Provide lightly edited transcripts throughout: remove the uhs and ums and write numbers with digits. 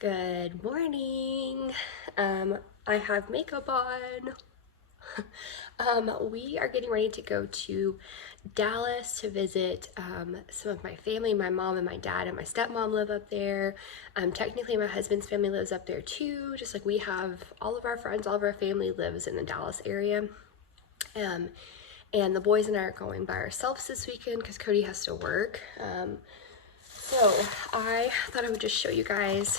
Good morning. I have makeup on. We are getting ready to go to Dallas to visit some of my family. My mom and my dad and my stepmom live up there. Technically, my husband's family lives up there too. Just like we have all of our friends, all of our family lives in the Dallas area. And the boys and I are going by ourselves this weekend because Cody has to work. So I thought I would just show you guys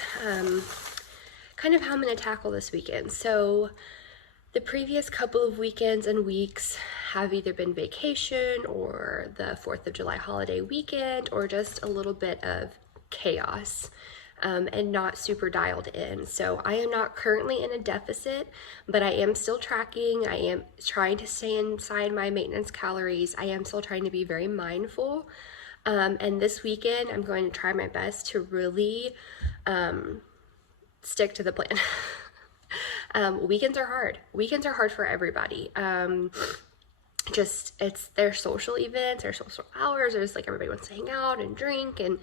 kind of how I'm going to tackle this weekend. So the previous couple of weekends and weeks have either been vacation or the 4th of July holiday weekend or just a little bit of chaos. And not super dialed in. So I am not currently in a deficit, but I am still tracking. I am trying to stay inside my maintenance calories. I am still trying to be very mindful. And this weekend, I'm going to try my best to really stick to the plan. Weekends are hard. Weekends are hard for everybody. It's their social events, their social hours. There's like everybody wants to hang out and drink and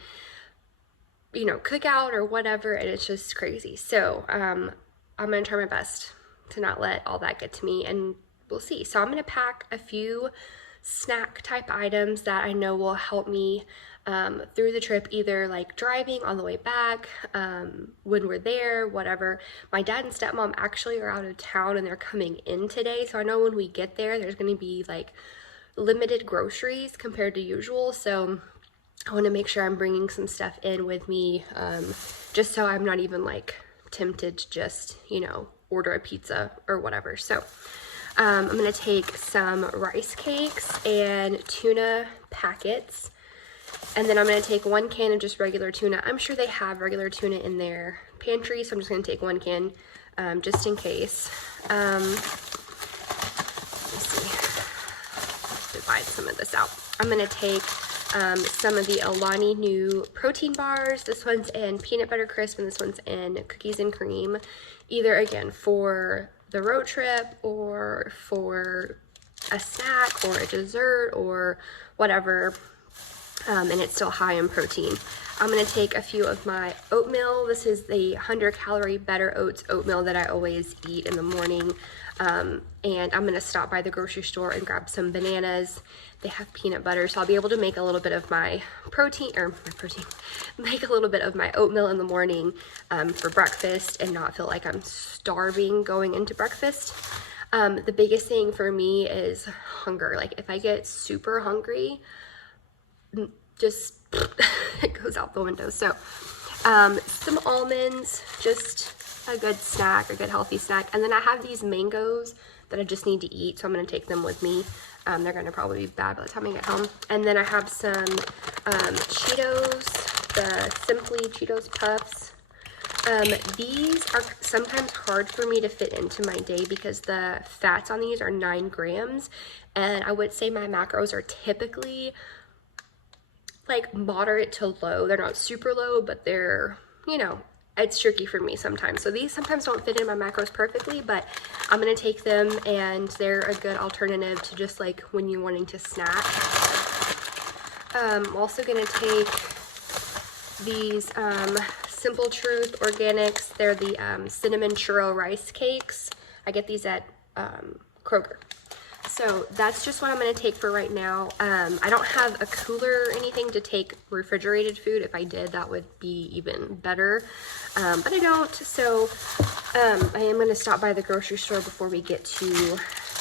cook out or whatever, and it's just crazy. So I'm gonna try my best to not let all that get to me, and we'll see. So I'm gonna pack a few snack type items that I know will help me through the trip, either like driving on the way back, when we're there, whatever. My dad and stepmom actually are out of town and they're coming in today, so I know when we get there, there's gonna be like limited groceries compared to usual. So I want to make sure I'm bringing some stuff in with me, just so I'm not even like tempted to just, order a pizza or whatever. So I'm going to take some rice cakes and tuna packets, and then I'm going to take 1 can of just regular tuna. I'm sure they have regular tuna in their pantry, so I'm just going to take 1 can just in case. Let me see. Divide some of this out. I'm going to take some of the Alani Nu protein bars. This one's in peanut butter crisp and this one's in cookies and cream, either again for the road trip or for a snack or a dessert or whatever, and it's still high in protein. I'm going to take a few of my oatmeal. This is the 100-calorie Better Oats oatmeal that I always eat in the morning. And I'm going to stop by the grocery store and grab some bananas. They have peanut butter, so I'll be able to make a little bit of make a little bit of my oatmeal in the morning for breakfast and not feel like I'm starving going into breakfast. The biggest thing for me is hunger. Like if I get super hungry, just it goes out the window. So some almonds, just a good snack, a good healthy snack. And then I have these mangoes that I just need to eat, so I'm going to take them with me. They're going to probably be bad by the time I get home. And then I have some Cheetos, the Simply Cheetos Puffs. These are sometimes hard for me to fit into my day because the fats on these are 9 grams. And I would say my macros are typically like moderate to low. They're not super low, but they're, it's tricky for me sometimes. So these sometimes don't fit in my macros perfectly, but I'm going to take them, and they're a good alternative to just like when you're wanting to snack. I'm also going to take these Simple Truth Organics. They're the cinnamon churro rice cakes. I get these at Kroger. So that's just what I'm going to take for right now. I don't have a cooler or anything to take refrigerated food. If I did, that would be even better. But I don't. So I am going to stop by the grocery store before we get to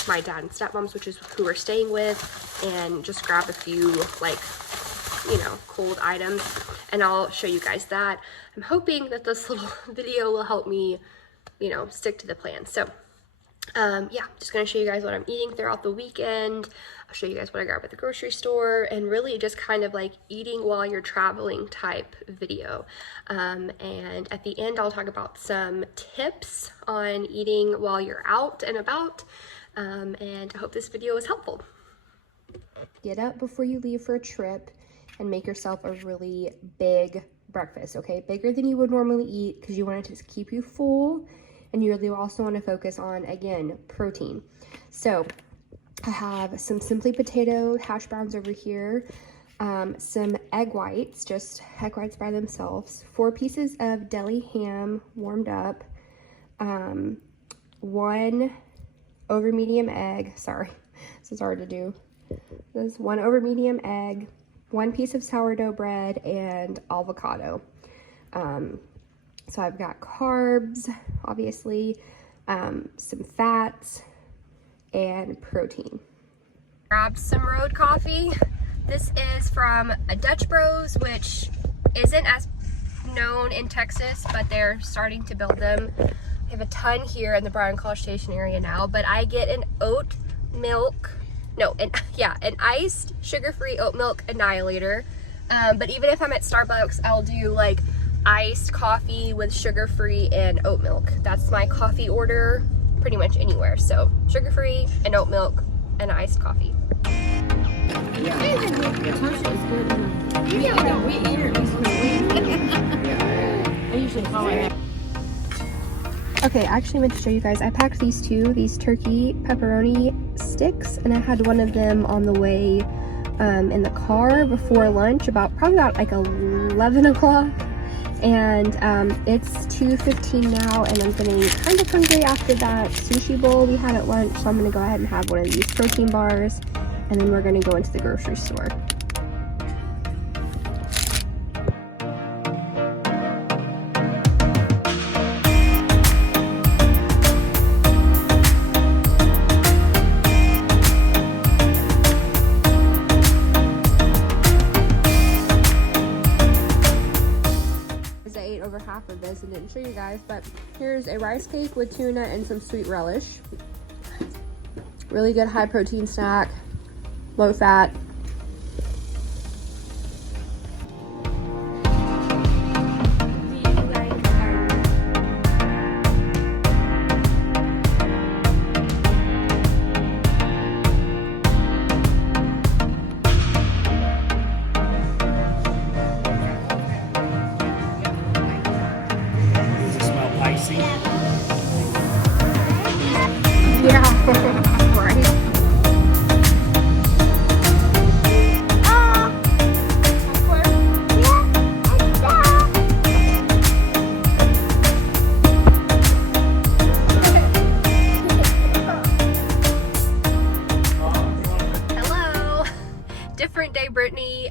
my dad and stepmom's, which is who we're staying with, and just grab a few like, cold items, and I'll show you guys that. I'm hoping that this little video will help me, stick to the plan. So yeah, just gonna show you guys what I'm eating throughout the weekend. I'll show you guys what I grab at the grocery store, and really just kind of like eating while you're traveling type video. And at the end, I'll talk about some tips on eating while you're out and about. And I hope this video is helpful. Get up before you leave for a trip and make yourself a really big breakfast, okay? Bigger than you would normally eat, because you want it to keep you full. And you really also want to focus on, again, protein. So I have some Simply Potato hash browns over here. some egg whites, just egg whites by themselves, 4 pieces of deli ham warmed up, 1 over medium egg, sorry, this is hard to do. This is 1 over medium egg, 1 piece of sourdough bread, and avocado. So I've got carbs, obviously, some fats, and protein. Grabbed some road coffee. This is from a Dutch Bros, which isn't as known in Texas, but they're starting to build them. I have a ton here in the Bryan College Station area now, but I get an oat milk, an iced sugar-free oat milk annihilator. But even if I'm at Starbucks, I'll do like iced coffee with sugar-free and oat milk. That's my coffee order pretty much anywhere. So sugar-free and oat milk and iced coffee. Yeah. Tosha is good. We eat her at least for a week. I usually follow her. Okay, I actually meant to show you guys. I packed these turkey pepperoni sticks, and I had one of them on the way in the car before lunch, probably about like 11 o'clock. And it's 2:15 now, and I'm getting kind of hungry after that sushi bowl we had at lunch, so I'm gonna go ahead and have one of these protein bars, and then we're gonna go into the grocery store. Over half of this and didn't show you guys, but here's a rice cake with tuna and some sweet relish. Really good high protein snack, low fat. Brittany,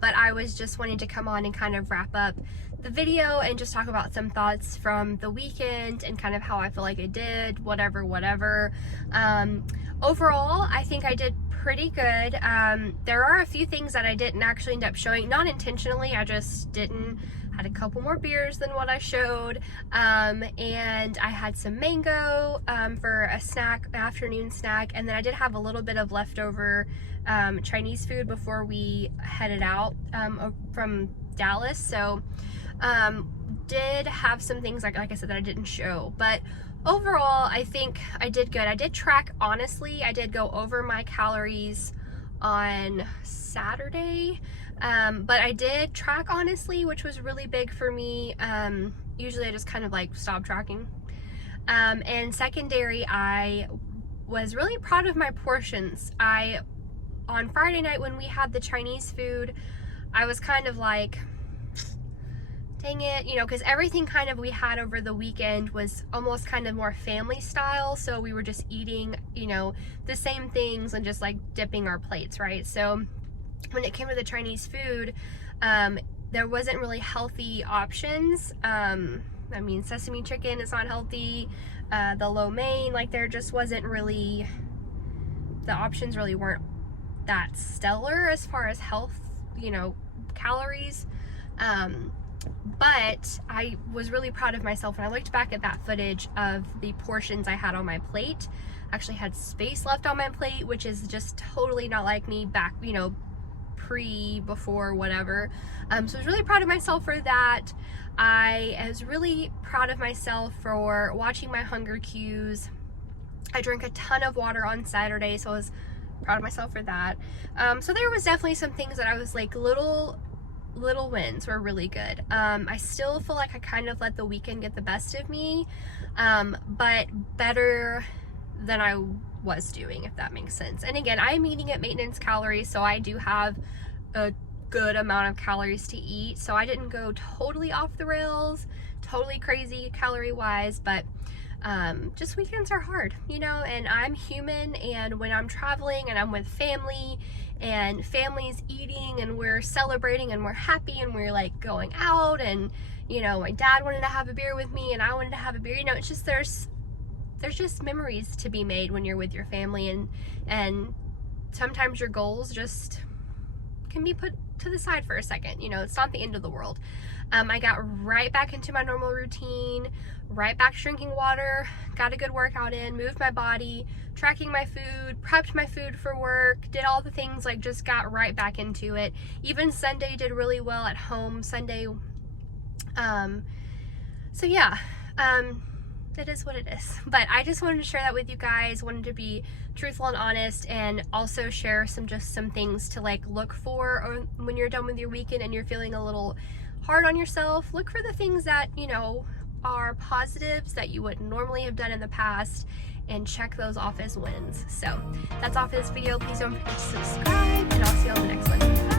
but I was just wanting to come on and kind of wrap up the video and just talk about some thoughts from the weekend and kind of how I feel like I did, whatever. Overall, I think I did pretty good. There are a few things that I didn't actually end up showing, not intentionally, I just didn't. Had a couple more beers than what I showed, and I had some mango for a snack, afternoon snack, and then I did have a little bit of leftover Chinese food before we headed out from Dallas. So did have some things like I said that I didn't show, but overall I think I did good. I did track, honestly, I did go over my calories on Saturday, but I did track, honestly, which was really big for me. Usually I just kind of like stop tracking. And secondary, I was really proud of my portions. On Friday night when we had the Chinese food, I was kind of like, dang it, because everything kind of we had over the weekend was almost kind of more family style, so we were just eating, the same things and just like dipping our plates, right? So when it came to the Chinese food, there wasn't really healthy options. I mean, sesame chicken is not healthy, the lo mein, like there just wasn't really, the options really weren't that stellar as far as health, calories. But I was really proud of myself when I looked back at that footage of the portions I had on my plate. I actually had space left on my plate, which is just totally not like me back, before, whatever. So I was really proud of myself for that. I was really proud of myself for watching my hunger cues. I drank a ton of water on Saturday, so I was proud of myself for that. So there was definitely some things that I was like, little wins were really good. I still feel like I kind of let the weekend get the best of me, but better than I was doing, if that makes sense. And again, I'm eating at maintenance calories, so I do have a good amount of calories to eat. So I didn't go totally off the rails, totally crazy calorie wise, but just weekends are hard, you know, and I'm human, and when I'm traveling and I'm with family and family's eating and we're celebrating and we're happy and we're like going out, and you know, my dad wanted to have a beer with me and I wanted to have a beer, you know, it's just there's just memories to be made when you're with your family, and sometimes your goals just can be put to the side for a second, you know, it's not the end of the world. I got right back into my normal routine, right back to drinking water, got a good workout in, moved my body, tracking my food, prepped my food for work, did all the things, like just got right back into it. Even Sunday did really well at home, Sunday. So yeah, it is what it is. But I just wanted to share that with you guys, wanted to be truthful and honest, and also share some things to like look for, or when you're done with your weekend and you're feeling a little hard on yourself, look for the things that, you know, are positives that you wouldn't normally have done in the past, and check those off as wins. So that's all for this video. Please don't forget to subscribe, and I'll see you on the next one. Bye.